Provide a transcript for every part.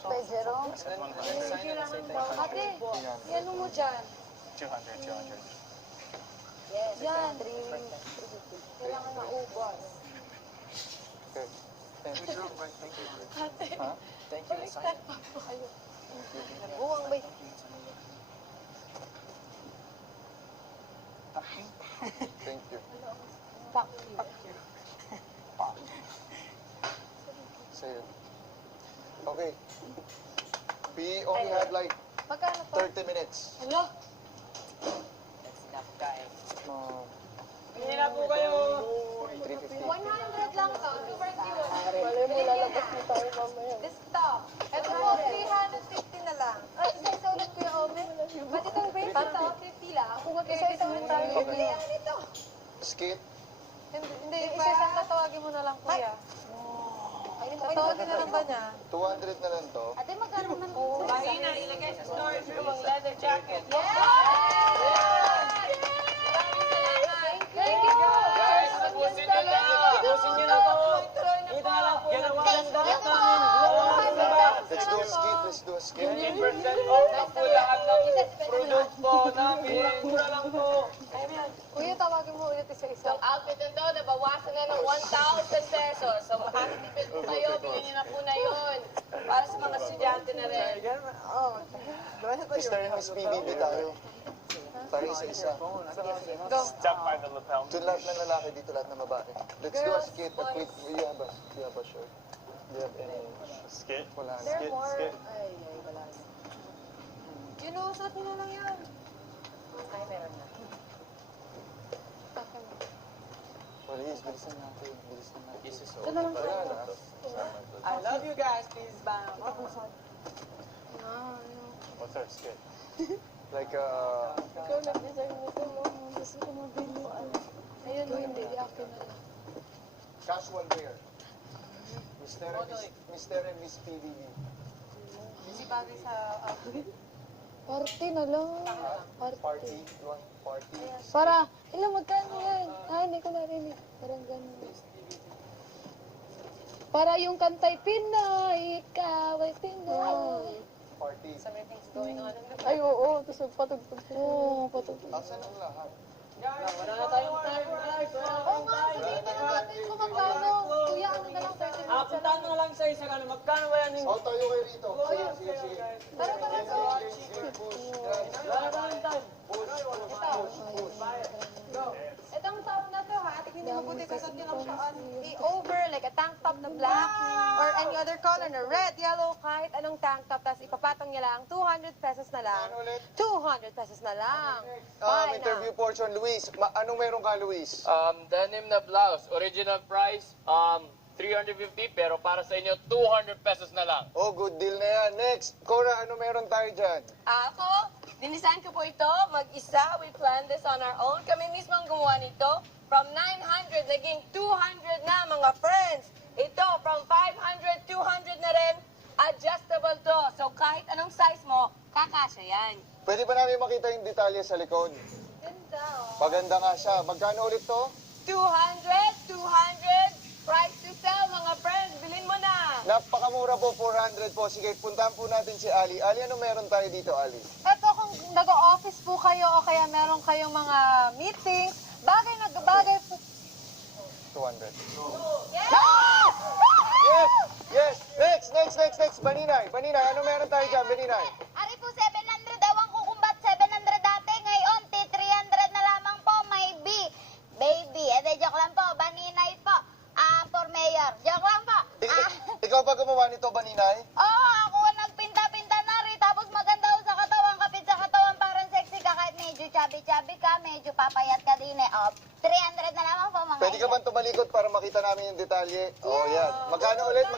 Kay Jerome? Ate, yan mo dyan. 200. Yes. Yan. Kailangan na ubos. Okay. Thank you. Ate, Huh? Thank you. baliktad pa po. Nabuwang ba? Thank you. Fuck. Say it. Okay. We only had like Magkano po? 30 minutes. Hello? That's enough, guys. Hindi na po kayo. 350. 100 lang to. 241. Malay mo, lalabas na tayo mamaya. This stop. Ito po, 350 na lang. At isa-isa ulit Kuya Ome. Ba't itong base ito? 50 lang. Kung isa-isa ulit tayo. Hindi, ano nito? Skit. Hindi, isa-isa tatawagin mo na lang Kuya. Tatawagin na lang ba niya? 200 na lang to. Ate, magkano man? Mahina, ilagay sa storage room ang leather jacket. Thank you, Guys, tapusin nyo na. Tapusin nyo na to. Dito na lang po. Yan ang walang damit namin. Let's do a skit. Let's do a skit. 15% off na po lahat ng produkto namin. Mura lang po. Kuya, tawagin mo ulit isa-isa. Ang outfit nito, nabawasan na ng 1,000 pesos. So, makakatipid po kayo, bilhin na po na yun. Para sa mga estudyante na rin. Mr. and Miss PBB tayo. Tayo isa-isa. Stuck by the lapel. Doon lahat ng lalaki, dito lahat ng babae. Let's do a skit. A quick, you have a shirt. Do you have any? Skit? Wala na. They're more... skit. Ay, wala na. Yun o, suot mo na lang yan. Ay, meron na. Please, bilisan natin. Bilisan natin. This is Ito na lang Wala na. I love you guys. Please bounce. What's our skit? Like, Ikaw nag-design mo ito, mo. Gusto ko mabili ito. Ayun mo, hindi. Akin na lang. casual wear. Mr. and Miss PBB. Hindi bagay sa outfit. Party na lang. Party. You want party? Para, ilang magkano yan? Hindi ko narinig. Parang ganun. Para yung kantay, Pinay, ikaw ay Pinay. Party. Something's going on in the Ay, oo. Tapos patugtog siya. Oo, patutulog. Asan ang lahat? Wala na tayong time, guys. Oo nga, sabihin na natin kung magkano. Kuya, ano na lang 30 minutes. Puntahan mo na lang sa isa. Magkano ba yan? Oh, tayo kayo rito. Sige, sige. Tara, tara, tara. Sige, push. Yan. Wala na tayong time. Itong top na to ha, at hindi mabuti kasot nyo lang siya on i-over, like a tank top na black or any other color na red, yellow, kahit anong tank top, tapos ipapatong niya lang, 200 pesos na lang. Ano ulit? 200 pesos na lang. Bye Interview portion, Luis. Anong meron ka, Luis? Denim na blouse. Original price, 350, pero para sa inyo, 200 pesos na lang. Oh, good deal na yan. Next, Cora, ano meron tayo dyan? Ako, dinisign ko po ito, mag-isa. We planned this on our own. Kami mismo ang gumawa nito. From 900, naging 200 na, mga friends. Ito, from 500, 200 na rin. Adjustable to. So, kahit anong size mo, kakasya yan. Pwede ba namin makita yung detalye sa likod? Ganda oh. Paganda nga siya. Magkano ulit to? 200, price to sell, mga friends. Bilhin mo na. Napakamura po, 400 po. Sige, puntahan po natin si Ali. Ali, ano meron tayo dito, Ali? Eto, kung nag-office po kayo o kaya meron kayong mga meetings, bagay na bagay po. 200. Yes! Yes! Next! Baninay, ano meron tayo dyan, Baninay? Ari po 700 daw ang kukumbat 700 dati. Ngayon, 300 na lamang po. May baby. Joke lang po. Baninay po. For mayor. Joke lang po. Ikaw ba gumawa nito, Baninay? Ako nagpinta-pinta na rin. Tapos maganda ho sa katawan. Kapit sa katawan. Parang sexy ka. Kahit medyo chubby-chubby ka. Medyo papayat ka din eh. 300 na lamang po mga Pwede ka bang tumalikod para makita namin yung detalye? Oh, yan. Magkano ulit?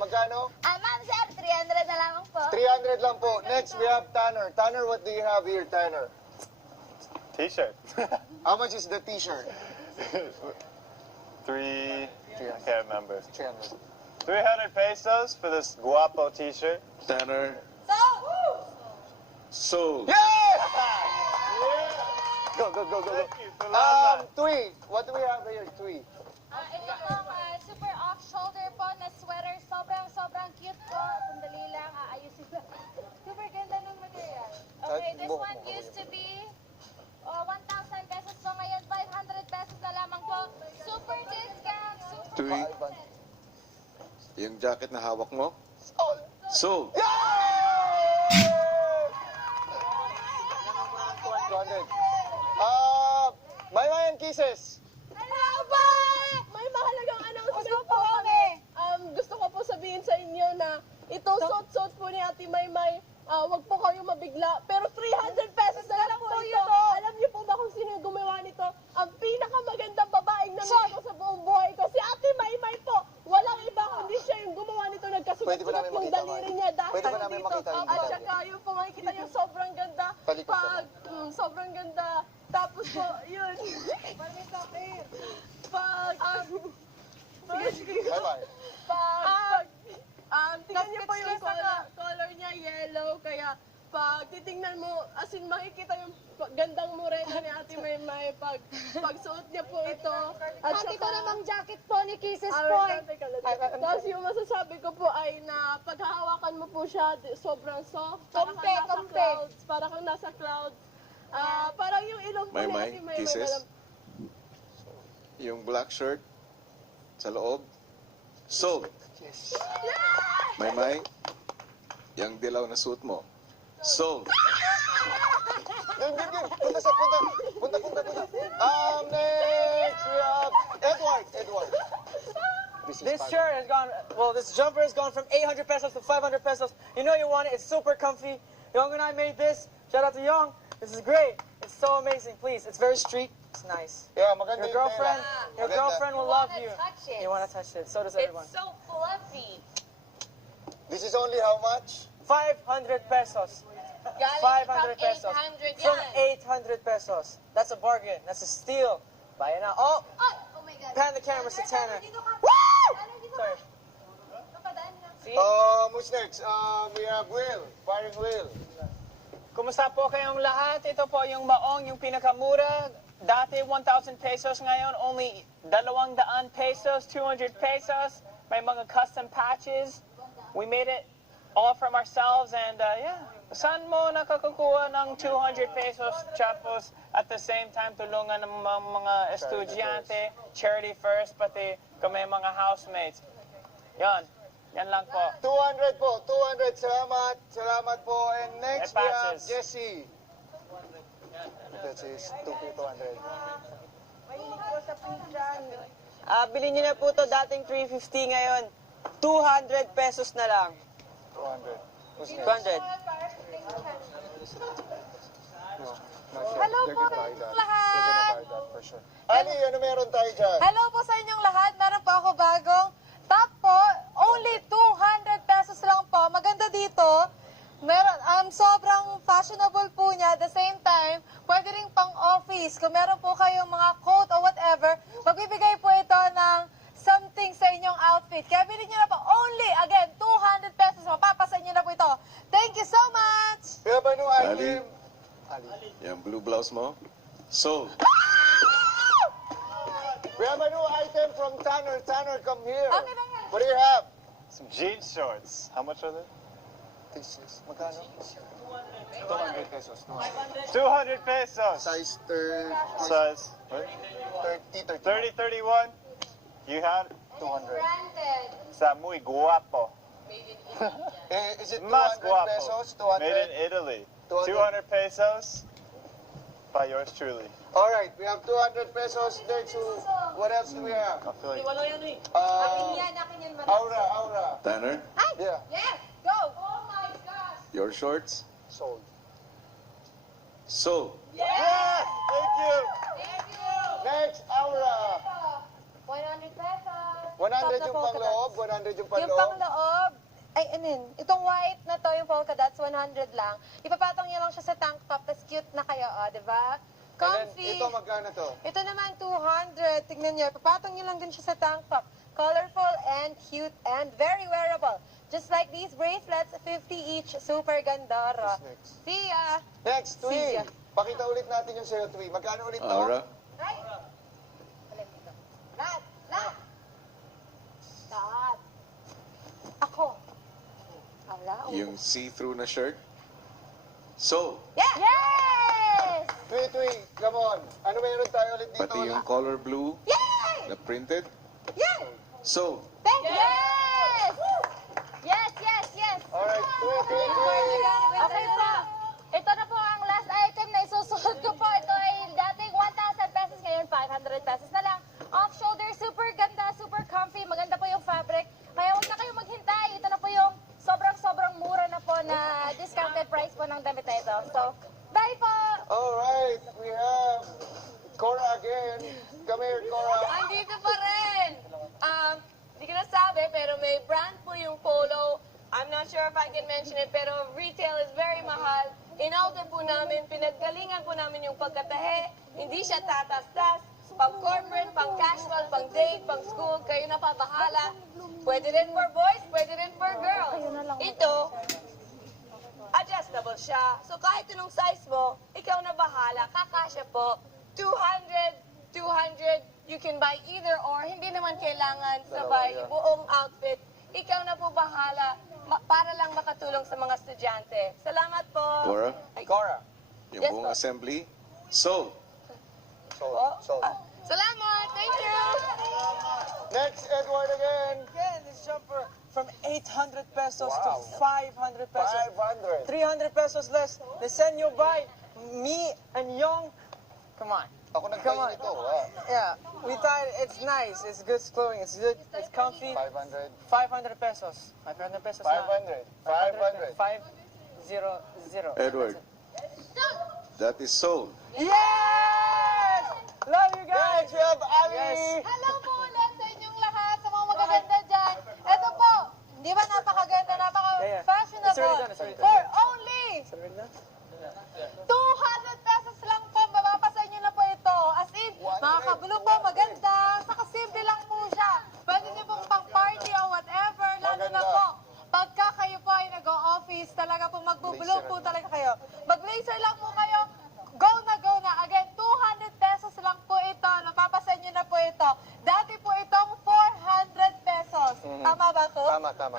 Magkano? Ma'am sir, 300 na lamang po. 300 lang po. Next, we have Tanner. Tanner, what do you have here, Tanner? T-shirt. How much is the t-shirt? I can't remember. 300. 300 pesos for this guapo T-shirt. Tanner. So. Yeah! Go. Thank you, salamat. Tui, what do we have here, Tui? Ito pong super off-shoulder po na sweater. Sobrang cute po. Sandali lang, aayusin ko. Super ganda ng material. Okay, this one used to be 1,000 pesos po. Ngayon, 500 pesos na lamang po. Super discount. Super Tui, yung jacket na hawak mo? Sold. 200. Maymay and Kisses. Hello po! May mahalagang announcement po kami. Gusto ko po sabihin sa inyo na itong suot-suot po ni Ate Maymay, wag po kayong mabigla. Pero 300 pesos na lang po ito. Alam niyo po ba kung sino yung gumawa nito? Ang pinakamagandang babaeng namit ko sa buong buhay ko, si Ate Maymay po. Walang iba kundi siya yung gumawa nito. Pwede ba Nagkasugat-sugat namin yung makita, daliri May? niya dahil Pwede ba namin dito. makita yung At daliri? saka yung po makikita yung sobrang ganda. Talikod ka Pag, sobrang ganda. Tapos po, yun. Pag, Bye-bye. tingnan niyo po yung color niya yellow, kaya pag titingnan mo, as in makikita yung gandang morena ni Ate Maymay pag suot niya po ito. At Ito namang jacket po ni Kisses Ah, po. wait lang, teka lang. Tapos yung masasabi ko po ay na paghahawakan mo po siya, sobrang soft. Para kang nasa clouds. Parang yung ilong po ni Maymay, Ate Maymay. Kisses? Yung black shirt sa loob? Sold. Maymay, yung dilaw na suit mo? Sold. Game. Punta. Next we have Edward. This shirt has gone, this jumper has gone from 800 pesos to 500 pesos. You know you want it. It's super comfy. Young and I made this. Shout out to Young. This is great. It's so amazing. Please, it's very street. It's nice. Yeah, maganda Your yung tela. girlfriend will You love wanna you. touch it. You want to touch it. So does everyone. It's so fluffy. This is only how much? 500 pesos. Galing 500 pesos. 800 From yan. 800 pesos. That's a bargain. That's a steal. Buy it now. Oh, Oh my God. pan the camera to Tanner. Dito ka. Woo! Dito ka. Sorry. Napadaan lang. See? Who's next? We have Will. Firing Will. Kumusta po kayong lahat? Ito po yung maong, yung pinakamura. Dati 1,000 pesos, ngayon only 200 pesos, 200 pesos. May mga custom patches. We made it all from ourselves and yeah. Saan mo nakakakuha ng 200 pesos tapos at the same time tulungan ng mga estudyante, charity first, pati kami mga housemates. Yan lang po. 200 po. 200. Salamat po. And next we have patches. Jessie. That is 200. Bilhin niyo na po to dating 350 ngayon. 200 pesos na lang. 200. Who's next? 200. Hello They're po gonna buy that. lahat. They're gonna buy that for sure. Ali, ano meron tayo dyan? Hello po sa inyong lahat. Meron po ako bagong top po. Only 200 pesos lang po. Maganda dito. Meron, sobrang fashionable po niya. At the same time, pwede rin pang office. Kung meron po kayong mga coat or whatever, magbibigay po ito ng something sa inyong outfit. Kaya bilhin nyo na po. Only, again, 200 pesos. Mapapasa nyo na po ito. Thank you so much! We have a new Ali. item. Ali. Yung blue blouse mo? Sold. We have a new item from Tanner. Tanner, come here. Okay na yan. What do you have? Some jean shorts. How much are they? This is, magkano? 200 pesos. 200 pesos. Size Size. What? 30, 30, 31. You have 200. Branded. Sa muy guapo. Is it 200 Mas guapo. pesos? Made in 200? Italy. 200. 200 pesos. By yours truly. All right, we have 200 pesos. Next, what else do we have? I feel like Akin yan, akin yan. Maras. Aura. Tanner, Yeah, Yes, go! Oh my gosh. your shorts? sold. Sold. yes! Thank you. Thank you. Next, Aura. 100 pesos. 100 yung polka pangloob, dots. 100 yung Yung panloob. pangloob, ay, itong white na to, yung polka dots, 100 lang. Ipapatong niyo lang siya sa tank top, tas cute na kayo, di ba? And then, Comfy. ito magkano to? Ito naman, 200. Tignan niyo, ipapatong niyo lang din siya sa tank top. Colorful and cute and very wearable. Just like these bracelets, 50 each. Super ganda. Who's next? See ya! Next, See Twi. ya. Pakita ulit natin yung sa'yo, Twi. Magkano ulit to? Aura? Right? Alin dito. Lahat! Lahat! yung see-through na shirt. So, Yes! Tui, come on. Ano meron tayo ulit dito? pati yung color blue Yay! na printed. Yay! So, Thank you! Yes! Yes, yes, yes! Alright, Tui. Okay po. Ito na po ang last item na isusunod ko po. Ito ay dating 1,000 pesos, ngayon 500 pesos na lang. Off-shoulder, super ganda, super comfy. Maganda po yung fabric. Kaya huwag na kayong maghintay. Ito na po yung sobrang mura na po na discounted price po ng damit na ito. So, bye po! Alright, we have Cora again. Come here, Cora. Andito pa rin. Hindi ko nasabi, pero may brand po yung polo. I'm not sure if I can mention it, pero retail is very mahal. In-order po namin, pinaggalingan po namin yung pagkatahe. Hindi siya tatas-tas. Pang corporate, pang casual, pang date, pang school, kayo na pa bahala. Pwede rin for boys, pwede rin for girls. Ito, adjustable siya. So kahit anong size mo, ikaw na bahala. Kakasya po. 200, 200, you can buy either or. Hindi naman kailangan sabay buong outfit. Ikaw na po bahala para lang makatulong sa mga estudyante. Salamat po. Cora, Cora. yung Yes, buong po. assembly. So, Salamat. Thank you. Next, Edward again. Again, this jumper from 800 pesos Wow. to 500 pesos. 500. 300 pesos less. The send you buy, me and Young. Come on. Ako Come nagtayo on. nito. Wow. Yeah, we thought it's nice. It's good clothing. It's good. It's comfy. 500. 500 pesos. 500 pesos. 500. 500. 500. Edward, that is sold. Yes! Love you guys. Next, we have Ali. Yes. Hello po ulit sa inyong lahat, sa mga magaganda dyan. Ito po, di ba napakaganda, Yeah, yeah. napaka-fashionable. It's already done, it's already done. For only Is it ready now? 200 pesos lang po, mababasa nyo na po ito. As in, makakabulong po, maganda, saka simple lang po siya. Pwede nyo pong pang-party o whatever, lalo na Maganda. po. Pagka kayo po ay nag-o-office, talaga po magbubulong po talaga kayo. Mag-blazer lang po kayo, go na, go na. Again, 200 pesos lang po ito, napapasa nyo na po ito. Dati po itong 400 pesos. Tama ba ko? Tama. 200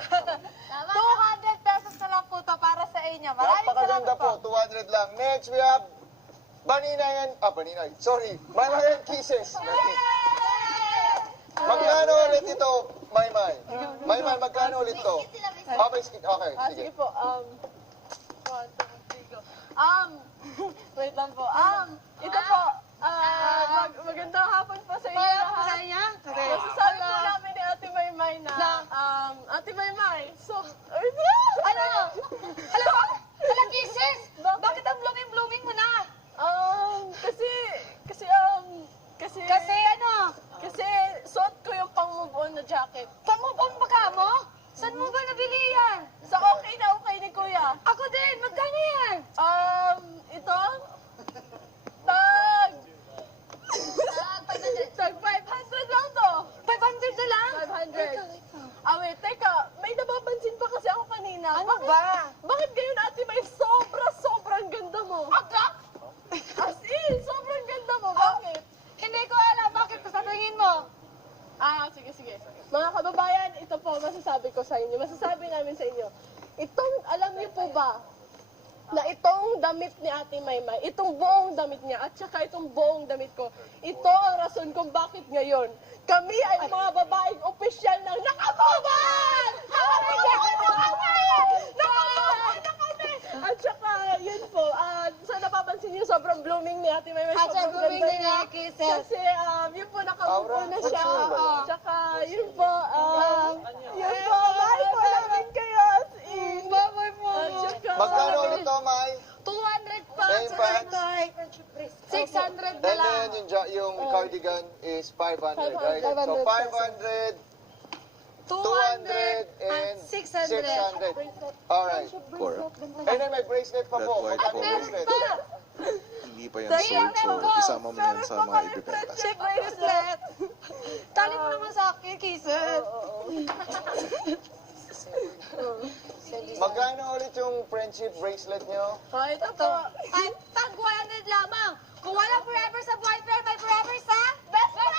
pesos na lang po ito para sa inyo. Maraming Napakaganda salamat po. 200 lang. Next, we have Banina and... Banina. Sorry. Maymay and Kisses. Magkano ulit ito, Maymay? Maymay, magkano ulit ito? Okay, sige. Sige po, wait lang po. Ito po, magandang hapon po sa inyo lahat. Masasabi po namin ni Ate Maymay na, Ate Maymay, so, Alam, kisses! Bakit ang blooming mo na? Kasi suot ko yung pang-move on na jacket. Pang-move on ba ka mo? Saan mo ba nabili yan? Sa okay ni Kuya. Ako din, magkano yan? Ito? Tag 500 lang to. 500 na lang? 500. Wait, teka. May nababansin pa kasi ako kanina. Ano ba? Bakit ngayon, Ate May, sobrang ganda mo? Agak? As in, sobrang ganda mo. Bakit? Hindi ko alam. Bakit? Sasabihin mo. Sige. Mga kababayan, ito po masasabi ko sa inyo. Masasabi namin sa inyo. Alam niyo po ba, na itong damit ni Ate Maymay, itong buong damit niya, at saka itong buong damit ko, ito ang rason kung bakit ngayon kami ay mga babaeng opisyal ng nakababan! Nakababan na kami! At saka, yun po, sa napapansin niyo, sobrang blooming ni Ate Maymay. Sobrang blooming niya, kisses. Kasi, yun po, nakabubo na siya. Tsaka, yun po, bye po namin kayo. Bye po. Magkano ulit ito, May? 200 pa. Same pants. 600 na And lang. then yung cardigan is 500, right? So 500, 200, and 600. Alright. Cora, And then may bracelet pa that po. white Magkano polo, bracelet? hindi pa yan sold. So, isama mo yan sa mga ibibenta. Check bracelet. Tali mo naman sa akin, kisses. Magkano ulit yung friendship bracelet nyo? Ito po. Ay, tag 100 lamang. Kung wala forever sa boyfriend, may forever sa best friend!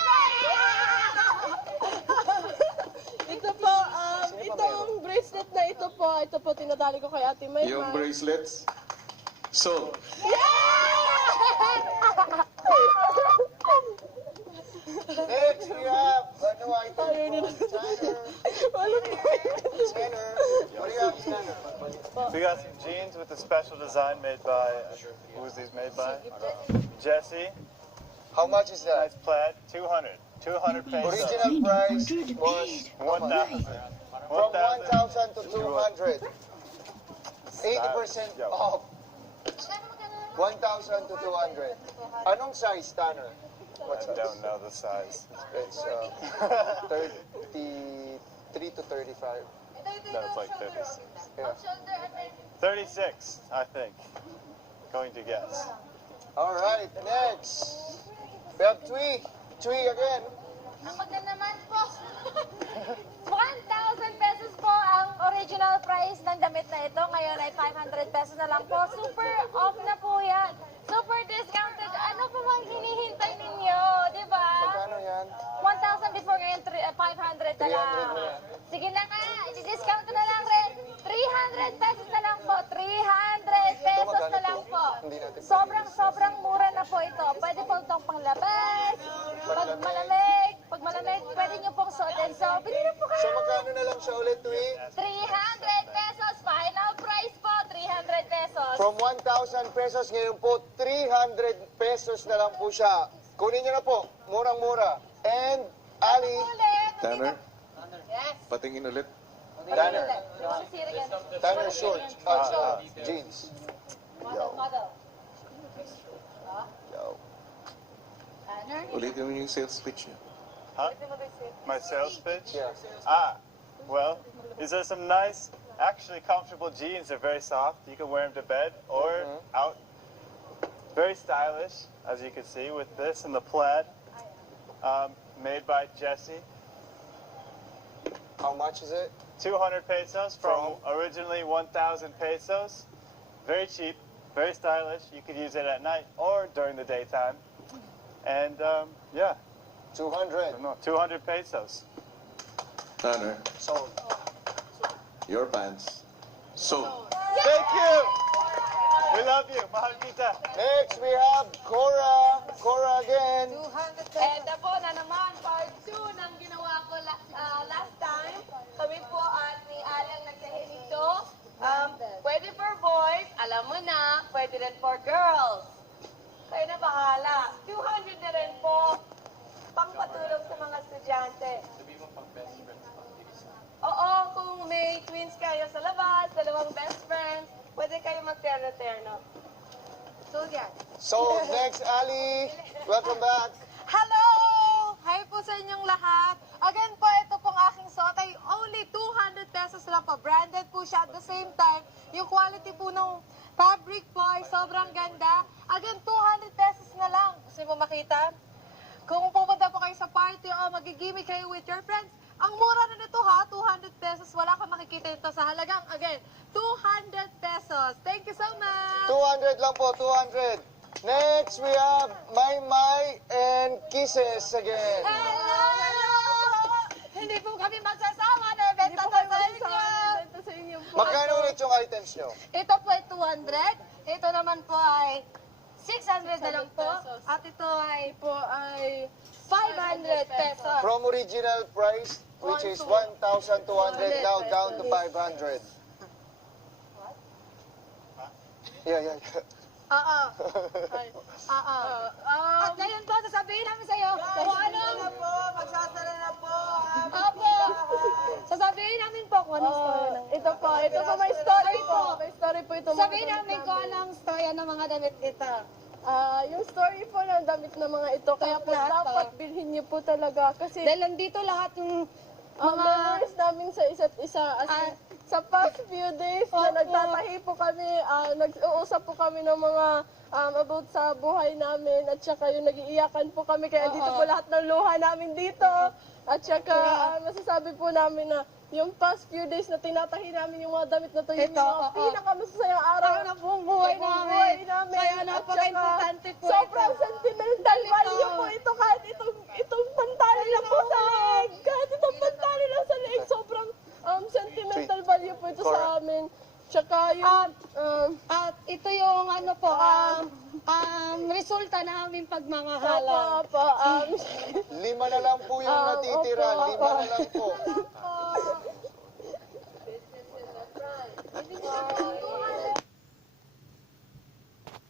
Ito po, itong bracelet na ito po ito po, tinadali ko kay Ate May. Yung bracelets, sold. Next, we have a new item from Tanner. Tanner. What do you have, Tanner? We got some jeans with a special design made by, who was these made by? Jesse. How much is that? Nice plaid, 200. 200 pesos. Original price was 1,000. from 1,000 to 200. 80% off. 1,000 to 200. Anong size, Tanner? What I size? don't know the size. It's 33 to 35. No, it's like 36. Yeah. 36, I think. Going to guess. All right, next. We have Twee. Twee again. Ako na naman po. 1,000 pesos po ang original price ng damit na ito. Ngayon ay 500 pesos na lang po. Super off na po yan. Super discounted. Ano po bang hinihintay ninyo? Di ba? Magkano yan? 1,000 before ngayon, 500 na 300 lang. na yan. Sige na nga, i-discount ko na lang rin. 300 pesos na lang po. 300 pesos na lang po. Hindi natin. Sobrang mura na po ito. Pwede po itong panglabas. Pag malamig, pwede nyo pong suotin. So, bili na po So kayo. magkano na lang siya ulit, Twee? 300 pesos. Final price po, 300 pesos. From 1,000 pesos, ngayon po 300 pesos na lang po siya. Kunin niyo na po. Murang-mura. And, Ali, Ulit. Tanner, Yes. patingin ulit. Tanner. Masisira yan. Tanner shorts. Jeans. Model. Yo. Tanner. Ulitin mo yung sales pitch niyo. Huh? My sales pitch? Yeah. Well, these are some nice, actually comfortable jeans. They're very soft. You can wear them to bed or out. Very stylish, as you can see, with this and the plaid. Made by Jesse. How much is it? 200 pesos from originally 1,000 pesos. Very cheap, very stylish. You could use it at night or during the daytime. And yeah, 200. no, 200 pesos. Tanner, Sold. your pants, sold. Thank you. We love you. Mahal kita. Next, we have Cora. Cora again. 200 pesos. Eto po na naman, part 2 ng ginawa ko last time. Kami po at ni Alang nagsahin nito. Pwede for boys, alam mo na, pwede rin for girls. Kayo na bahala. 200 na rin po. Pangpatulong sa mga estudyante. Oo, kung may twins kayo sa labas, dalawang best friends, pwede kayo magterno-terno. So, yan. So, next, Ali. Welcome back. Hello! Hi po sa inyong lahat. Again po, ito pong aking suot ay only 200 pesos lang po. Branded po siya at the same time. Yung quality po ng fabric po ay sobrang ganda. Again, 200 pesos na lang. Gusto mo makita? Kung pupunta po kayo sa party o magigimik kayo with your friends, ang mura na nito ha, 200 pesos. Wala kang makikita ito sa halagang, again, 200 pesos. Thank you so much! 200 lang po, 200. Next, we have My and Kisses again. Hello! Hindi po kami magsasama na benta na sa inyo. Magkano ulit yung items nyo? Ito po ay 200. Ito naman po ay 600 na lang po. At ito ay 500 pesos. From original price, which is 1,200, now down to 500. Yeah. Oo. At ngayon po, sasabihin namin sa iyo kung anong... Magsasara na po. Opo. Sasabihin namin po kung anong story ng... Ito po, may story po. May story po ito. Sabihin namin kung anong storya ng mga damit ito. Yung story po ng damit ng mga ito, kaya po Lahat to. dapat bilhin niyo po talaga. Kasi Dahil nandito lahat yung mga... memories namin sa isa't isa. As in, sa past few days na nagtatahi po kami, nag-uusap po kami ng mga about sa buhay namin at saka yung nag-iiyakan po kami kaya dito po lahat ng luha namin dito. At saka masasabi po namin na yung past few days na tinatahi namin yung mga damit na to, yung Ito, mga pinakamasasayang araw na buong buhay sa buong buhay namin. namin. Kaya At napaka-importante po sobrang ito. sentimental value po ito kahit itong pantali lang po sa leeg. Kahit itong pantali lang sa leeg, sobrang sentimental value value po ito sa amin. Tsaka yung, At ito yung ano po, resulta namin pagmamahalan. Opo, 5 na lang po yung natitira. opo. 5 na lang po.